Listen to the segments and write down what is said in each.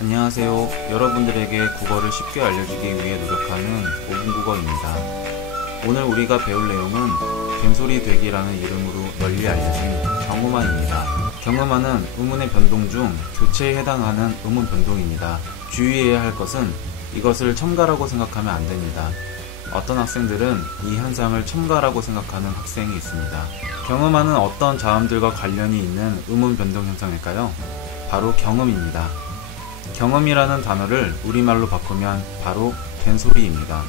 안녕하세요. 여러분들에게 국어를 쉽게 알려주기 위해 노력하는 5분 국어입니다. 오늘 우리가 배울 내용은 된소리 되기라는 이름으로 널리 알려진 경음화입니다. 경음화는 음운의 변동 중 교체에 해당하는 음운 변동입니다. 주의해야 할 것은 이것을 첨가라고 생각하면 안 됩니다. 어떤 학생들은 이 현상을 첨가라고 생각하는 학생이 있습니다. 경음화는 어떤 자음들과 관련이 있는 음운 변동 현상일까요? 바로 경음입니다. 경음이라는 단어를 우리말로 바꾸면 바로 된소리입니다.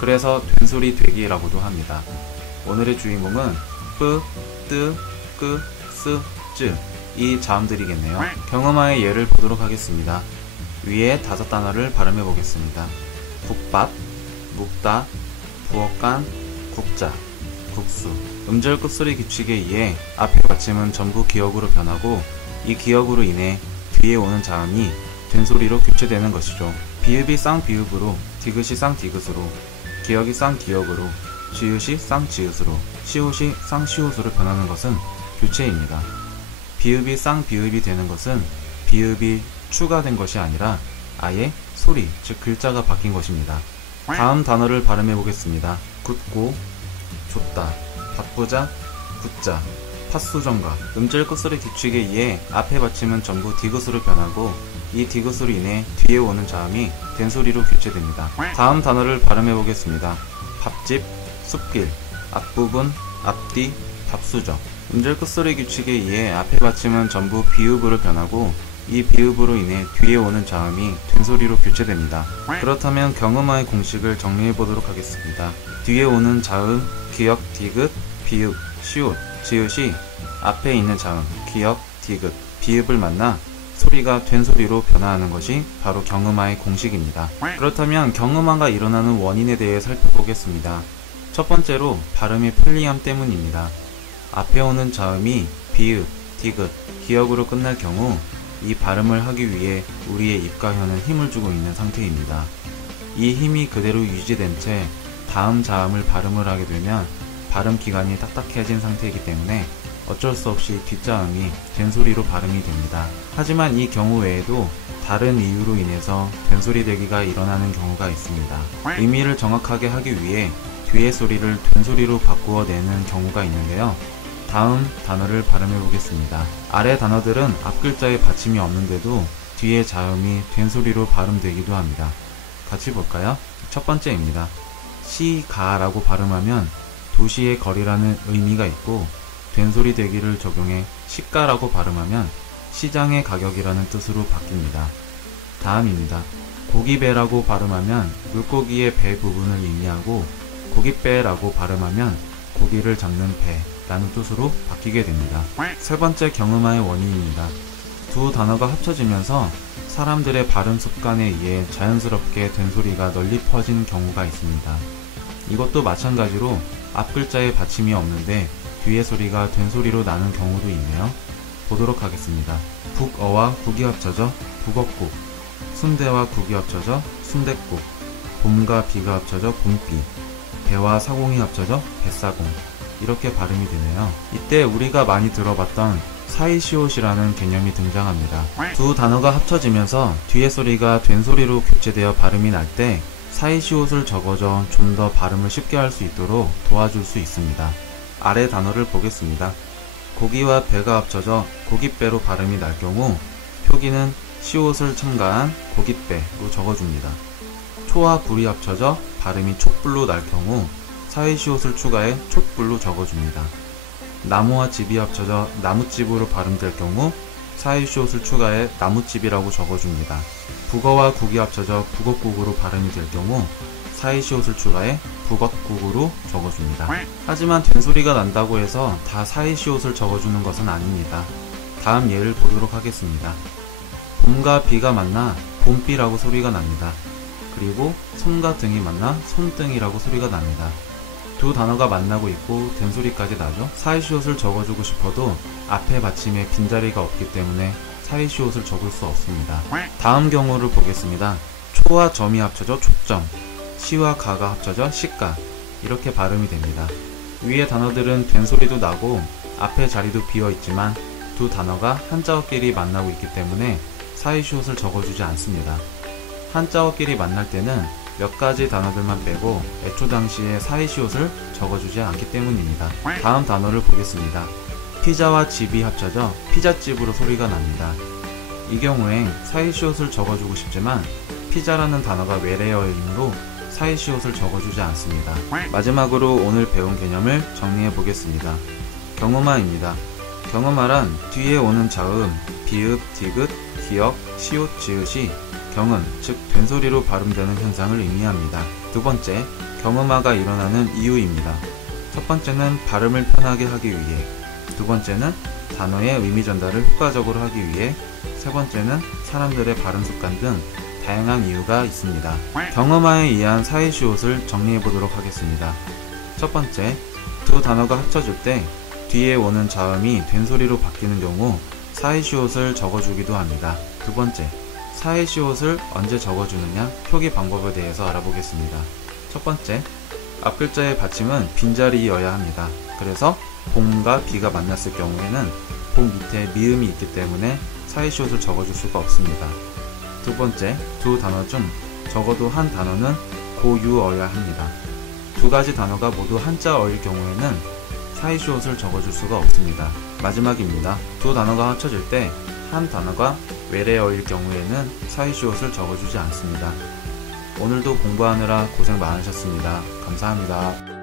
그래서 된소리 되기라고도 합니다. 오늘의 주인공은 뿌, 뜨, 끄, 쓰, 쯔 이 자음들이겠네요. 경음화의 예를 보도록 하겠습니다. 위에 5단어를 발음해 보겠습니다. 국밥, 묵다, 부엌간, 국자, 국수. 음절 끝소리 규칙에 의해 앞의 받침은 전부 기역으로 변하고 이 기역으로 인해 뒤에 오는 자음이 된소리로 교체되는 것이죠. 비읍이 쌍비읍으로, 디귿이 쌍디귿으로, 기역이 쌍기역으로, 지읒이 쌍지읒으로, 시옷이 쌍시옷으로 변하는 것은 교체입니다. 비읍이 쌍비읍이 되는 것은 비읍이 추가된 것이 아니라 아예 소리, 즉 글자가 바뀐 것입니다. 다음 단어를 발음해 보겠습니다. 굳고, 좁다, 바쁘자, 굳자, 팥수정가. 음절 끝소리 규칙에 의해 앞에 받침은 전부 디귿으로 변하고 이 디귿으로 인해 뒤에 오는 자음이 된소리로 교체됩니다. 다음 단어를 발음해 보겠습니다. 밥집, 숲길, 앞부분, 앞뒤, 밥수저. 음절 끝소리 규칙에 의해 앞에 받침은 전부 비읍으로 변하고 이 비읍으로 인해 뒤에 오는 자음이 된소리로 교체됩니다. 그렇다면 경음화의 공식을 정리해 보도록 하겠습니다. 뒤에 오는 자음, 기역, 디귿, 비읍, 시옷, 지읒이 앞에 있는 자음, 기역, 디귿, 비읍을 만나 소리가 된소리로 변화하는 것이 바로 경음화의 공식입니다. 그렇다면 경음화가 일어나는 원인에 대해 살펴보겠습니다. 첫 번째로 발음의 편리함 때문입니다. 앞에 오는 자음이 비읍, 디귿, 기역으로 끝날 경우 이 발음을 하기 위해 우리의 입과 혀는 힘을 주고 있는 상태입니다. 이 힘이 그대로 유지된 채 다음 자음을 발음을 하게 되면 발음 기관이 딱딱해진 상태이기 때문에 어쩔 수 없이 뒷자음이 된소리로 발음이 됩니다. 하지만 이 경우 외에도 다른 이유로 인해서 된소리 되기가 일어나는 경우가 있습니다. 의미를 정확하게 하기 위해 뒤의 소리를 된소리로 바꾸어 내는 경우가 있는데요. 다음 단어를 발음해 보겠습니다. 아래 단어들은 앞글자에 받침이 없는데도 뒤에 자음이 된소리로 발음되기도 합니다. 같이 볼까요? 첫 번째입니다. 시가라고 발음하면 도시의 거리라는 의미가 있고 된소리 되기를 적용해 시가라고 발음하면 시장의 가격이라는 뜻으로 바뀝니다. 다음입니다. 고깃배라고 발음하면 물고기의 배 부분을 의미하고 고깃배라고 발음하면 고기를 잡는 배라는 뜻으로 바뀌게 됩니다. 세 번째 경음화의 원인입니다. 두 단어가 합쳐지면서 사람들의 발음 습관에 의해 자연스럽게 된소리가 널리 퍼진 경우가 있습니다. 이것도 마찬가지로 앞글자에 받침이 없는데 뒤의 소리가 된소리로 나는 경우도 있네요. 보도록 하겠습니다. 북어와 국이 합쳐져 북어국, 순대와 국이 합쳐져 순댓국, 봄과 비가 합쳐져 봄비, 배와 사공이 합쳐져 뱃사공. 이렇게 발음이 되네요. 이때 우리가 많이 들어봤던 사이시옷이라는 개념이 등장합니다. 두 단어가 합쳐지면서 뒤의 소리가 된소리로 교체되어 발음이 날 때 사이시옷을 적어줘 좀 더 발음을 쉽게 할 수 있도록 도와줄 수 있습니다. 아래 단어를 보겠습니다. 고기와 배가 합쳐져 고깃배로 발음이 날 경우 표기는 시옷을 첨가한 고깃배로 적어줍니다. 초와 불이 합쳐져 발음이 촛불로 날 경우 사이시옷을 추가해 촛불로 적어줍니다. 나무와 집이 합쳐져 나무집으로 발음될 경우 사이시옷을 추가해 나무집이라고 적어줍니다. 북어와 국이 합쳐져 북어국으로 발음이 될 경우 사이시옷을 추가해 북엇국으로 적어줍니다. 하지만 된소리가 난다고 해서 다 사이시옷을 적어주는 것은 아닙니다. 다음 예를 보도록 하겠습니다. 봄과 비가 만나 봄비라고 소리가 납니다. 그리고 손과 등이 만나 손등이라고 소리가 납니다. 두 단어가 만나고 있고 된소리까지 나죠. 사이시옷을 적어주고 싶어도 앞에 받침에 빈자리가 없기 때문에 사이시옷을 적을 수 없습니다. 다음 경우를 보겠습니다. 초와 점이 합쳐져 초점, 시와 가가 합쳐져 시가. 이렇게 발음이 됩니다. 위의 단어들은 된소리도 나고 앞에 자리도 비어 있지만 두 단어가 한자어끼리 만나고 있기 때문에 사이시옷을 적어주지 않습니다. 한자어끼리 만날 때는 몇 가지 단어들만 빼고 애초 당시에 사이시옷을 적어주지 않기 때문입니다. 다음 단어를 보겠습니다. 피자와 집이 합쳐져 피자집으로 소리가 납니다. 이 경우엔 사이시옷을 적어주고 싶지만 피자라는 단어가 외래어이므로 사이시옷을 적어주지 않습니다. 마지막으로 오늘 배운 개념을 정리해 보겠습니다. 경음화입니다. 경음화란 뒤에 오는 자음, 비읍, 디귿, 기역, 시옷, 지읒이 경음, 즉 된소리로 발음되는 현상을 의미합니다. 두 번째, 경음화가 일어나는 이유입니다. 첫 번째는 발음을 편하게 하기 위해, 두 번째는 단어의 의미 전달을 효과적으로 하기 위해, 세 번째는 사람들의 발음 습관 등 다양한 이유가 있습니다. 경음화에 의한 사이시옷을 정리해 보도록 하겠습니다. 첫 번째, 두 단어가 합쳐질 때 뒤에 오는 자음이 된소리로 바뀌는 경우 사이시옷을 적어주기도 합니다. 두 번째, 사이시옷을 언제 적어주느냐 표기 방법에 대해서 알아보겠습니다. 첫 번째, 앞글자의 받침은 빈자리여야 합니다. 그래서 봄과 비가 만났을 경우에는 봄 밑에 미음이 있기 때문에 사이시옷을 적어줄 수가 없습니다. 두 번째, 두 단어 중 적어도 한 단어는 고유어야 합니다. 두 가지 단어가 모두 한자어일 경우에는 사이시옷을 적어줄 수가 없습니다. 마지막입니다. 두 단어가 합쳐질 때 한 단어가 외래어일 경우에는 사이시옷을 적어주지 않습니다. 오늘도 공부하느라 고생 많으셨습니다. 감사합니다.